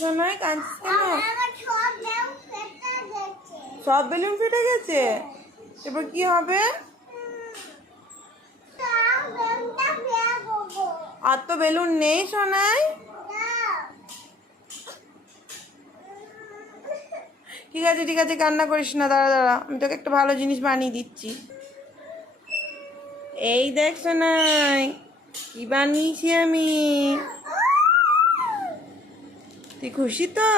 সোনাই? কাঁদছিস কেন? সব বেলুন ফেটে গেছে? এবার কি হবে? আর তো বেলুন নেই সোনাই। ঠিক আছে ঠিক আছে, কান্না করিস না, দাঁড়া দাঁড়া, আমি তোকে একটা ভালো জিনিস বানিয়ে দিচ্ছি। এই দেখ সোনাই, কি বানিয়েছি আমি। তুই খুশি তো?